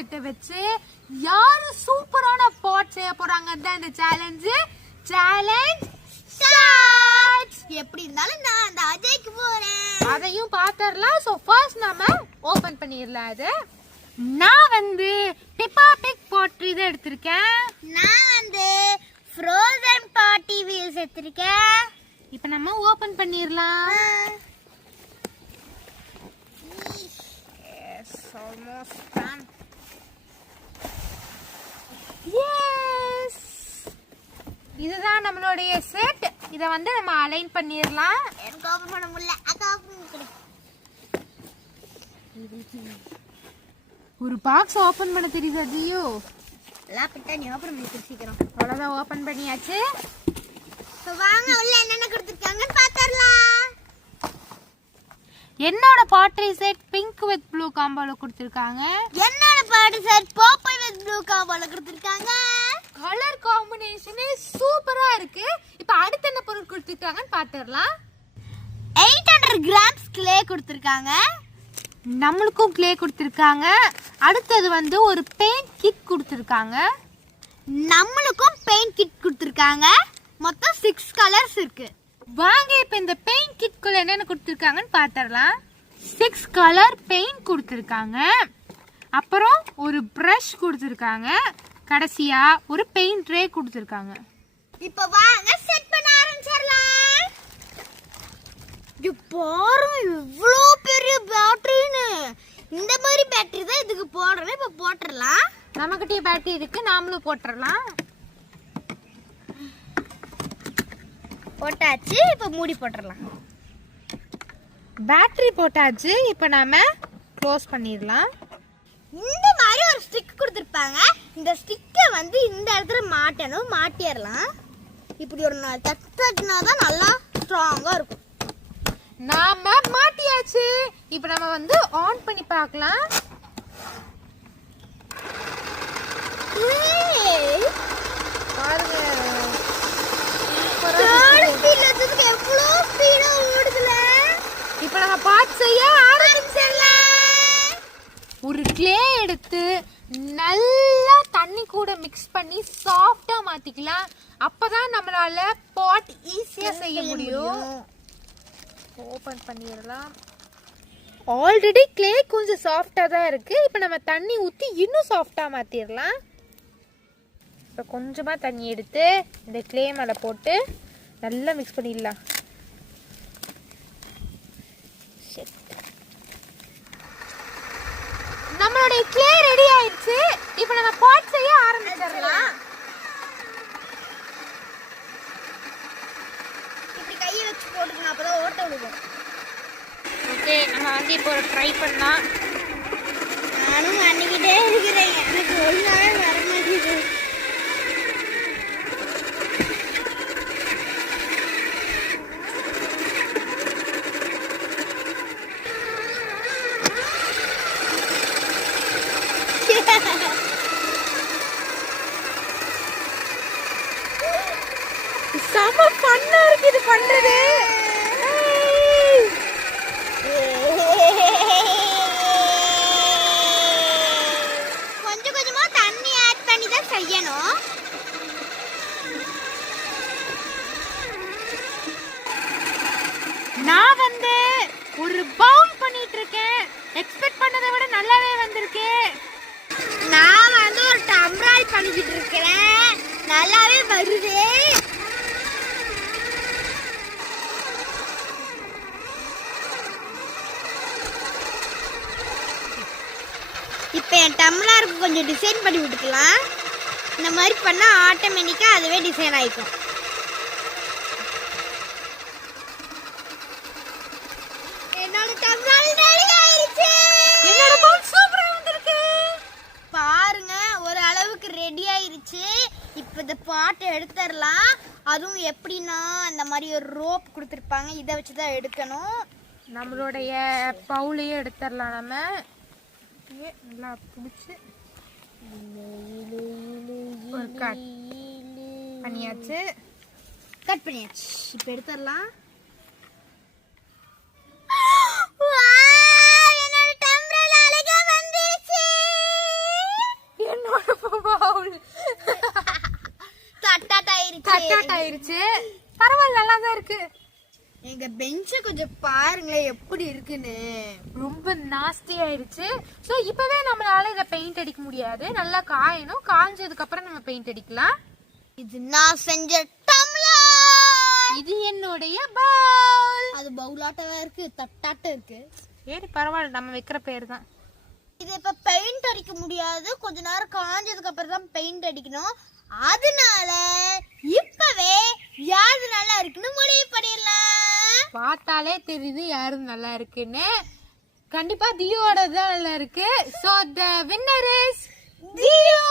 செட்டை வச்சு யாரு சூப்பரான பாட் செய்ய போறாங்கன்னு இந்த சேலஞ்சு எப்படி இருந்தாலும் நான் அந்த அஜய்க்கு போறேன். அதையும் பாத்தறலாம். சோ ஃபர்ஸ்ட் நாம ஓபன் பண்ணிரலாம். அது நான் வந்து பெப்பா பிக் பாட்ரி இத எடுத்துர்க்கேன். நான் வந்து ஃப்ரோசன் பார்ட்டி வீல்ஸ் எடுத்துர்க்கேன். இப்போ நம்ம ஓபன் பண்ணிரலாம். Yes, almost done. Yes. இதுதான் நம்மளுடைய செட். இத வந்து நம்ம அலைன் பண்ணிரலாம். எனக்கு ஓபன் பண்ண முடியல. அக்கா ஓபன் பண்ணு. ஒரு பாக்ஸ் ஓபன் பண்ண தெரியுதா ஜியோ? லாப்பிட்டா நீ ஓபன் பண்ணி சீக்கிரம். அவ்வளவுதான் ஓபன் பண்ணியாச்சு. சோ வாங்க உள்ள என்னென்ன கொடுத்திருக்காங்கன்னு பாத்தறலாம். என்னோட potty set pink with blue காம்போல கொடுத்திருக்காங்க. என்னோட potty set purple with blue காம்போல கொடுத்திருக்காங்க. கலர் காம்பினேஷனே சூப்பரா இருக்கு. இப்போ அடுத்து என்ன பொருள் கொடுத்திருக்காங்கன்னு பாத்தறலாம். 800 grams clay கொடுத்திருக்காங்க. நம்மளுக்கும் clay கொடுத்திருக்காங்க. அடுத்து வந்து ஒரு பெயிண்ட் கிட் கொடுத்திருக்காங்க. நம்மளுக்கும் பெயிண்ட் கிட் கொடுத்திருக்காங்க. மொத்தம் 6 கலர்ஸ் இருக்கு. வாங்க இப்போ இந்த பெயிண்ட் கிட்குள்ள என்னென்ன கொடுத்திருக்காங்கன்னு பாத்தறலாம். 6 கலர் பெயிண்ட் கொடுத்திருக்காங்க. அப்புறம் ஒரு பிரஷ் கொடுத்திருக்காங்க. கடைசியா ஒரு பெயிண்ட் ட்ரே கொடுத்திருக்காங்க. இப்போ வாங்க செட் பண்ண ஆரம்பிச்சிரலாம். இது பாருங்க இவ்ளோ பெரிய பேட்டரின்னு. இந்த மாதிரி பேட்டரி தான் இதுக்கு போடுறேன். இப்போ போட்டுறலாம். நமக்கிட்டே பேட்டரி இருக்கு, நாமளும் போட்டுறலாம். போட்டாச்சு. இப்போ மூடி போட்டுறலாம். பேட்டரி போட்டாச்சு. இப்போ நாம க்ளோஸ் பண்ணிரலாம். இந்த மாதிரி ஒரு ஸ்டிக் கொடுத்திருப்பாங்க. இந்த ஸ்டிக்கை வந்து இந்த இடத்துல மாட்டணும். மாட்டிரலாம். இப்படி ஒரு தட்டினா தான் நல்லா ஸ்ட்ராங்கா இருக்கும். நாம மாட்டியாச்சு. இப்போ நம்ம வந்து ஆன் பண்ணி பார்க்கலாம். பாருங்க இப்போ நம்ம பாட் செய்ய ஆரம்பிச்சிடலாம். ஒரு கிளே எடுத்து நல்லா தண்ணி கூட மிக்ஸ் பண்ணி சாஃப்டா மாத்திக்கலாம். அப்பதான் நம்மளால பாட் ஈஸியா செய்ய முடியும். ஓபன் பண்ணிடலாம். ஆல்ரெடி கிளே கொஞ்சம் சாஃப்டா தான் இருக்கு. இப்போ நம்ம தண்ணி ஊத்தி இன்னும் சாஃப்டா மாத்திரலாம். இப்போ கொஞ்சமா தண்ணி எடுத்து இந்த கிளே மேல போட்டு நல்லா மிக்ஸ் பண்ணிடலாம். நம்மளுடைய கிளே ரெடி ஆயிடுச்சு. இப்போ நம்ம பாட் செய்ய ஆரம்பிச்சிடலாம். இப்படி கையை வச்சு போட்டுக்கணும். அப்பதான் ஓட்ட விடுவோம். ஓகே, நம்ம வந்து இப்போ ட்ரை பண்ணலாம். நானும் அன்னிக்கிட்டே இருக்கிறேன். எனக்கு ஒழுங்காவே வர மாட்டேங்குது. செம ஃபன்னா இருக்கு இது பண்றது. கொஞ்சம் கொஞ்சமா தண்ணி ஆட் பண்ணி தான் செய்யணும். நான் வந்து ஒரு பவுல் பண்ணிட்டு இருக்கேன். எக்ஸ்பெக்ட் பண்ணதை விட நல்லாவே வந்திருக்கு. நான் வந்து ஒரு டம்ளர் பண்ணிக்கிட்டு இருக்கேன். நல்லாவே வருது. இப்போ என் டம்ளருக்கு கொஞ்சம் டிசைன் பண்ணி விட்டுக்கலாம். இந்த மாதிரி பண்ணால் ஆட்டோமேட்டிக்காக அதுவே டிசைன் ஆகிக்கும். என்னோட டம்ளர் ரெடி ஆயிடுச்சு. என்னோட பவுல் சூப்பரா வந்திருக்கு. பாருங்க ஒரு அளவுக்கு ரெடி ஆயிருச்சு. இப்போ இந்த பாட்டை எடுத்துடலாம். அதுவும் எப்படின்னா அந்த மாதிரி ஒரு ரோப் கொடுத்துருப்பாங்க. இதை வச்சு தான் எடுக்கணும். நம்மளுடைய பவுலையே எடுத்துடலாம். நம்ம நல்லா பிடிச்சி ஒரு கட் பண்ணியாச்சு. கட் பண்ணியாச்சு. இப்போ எடுத்துடலாம். ஆயிடுச்சு ஆயிருச்சு. பரவாயில்ல, நல்லா தான் இருக்கு. எங்க பெஞ்ச கொஞ்சம் பாருங்களேன் எப்படி இருக்குன்னு. ரொம்ப நாஸ்டி ஆயிருச்சு. சோ இப்பவே நம்மளால இத பெயிண்ட் அடிக்க முடியாது. நல்லா காயணும். காஞ்சதுக்கு அப்புறம் நம்ம பெயிண்ட் அடிக்கலாம். இது நான் செஞ்ச டம்ளர். இது என்னுடைய பவுல். அது பவுலாட்டவா இருக்கு, தட்டாட்டம் இருக்கு. சரி பரவாயில்ல, நம்ம வைக்கிற பேர் தான். இது இப்ப பெயிண்ட் அடிக்க முடியாது, கொஞ்ச நேரம் காஞ்சதுக்கு அப்புறம் தான் பெயிண்ட் அடிக்கணும். அதனால இப்பவே யாரு நல்லா இருக்குன்னு முடிவு பண்ணிடலாம். பார்த்தாலே தெரியுது யாரு நல்லா இருக்குன்னு. கண்டிப்பா தியோட தான் நல்லா இருக்கு. So the winner is Theo.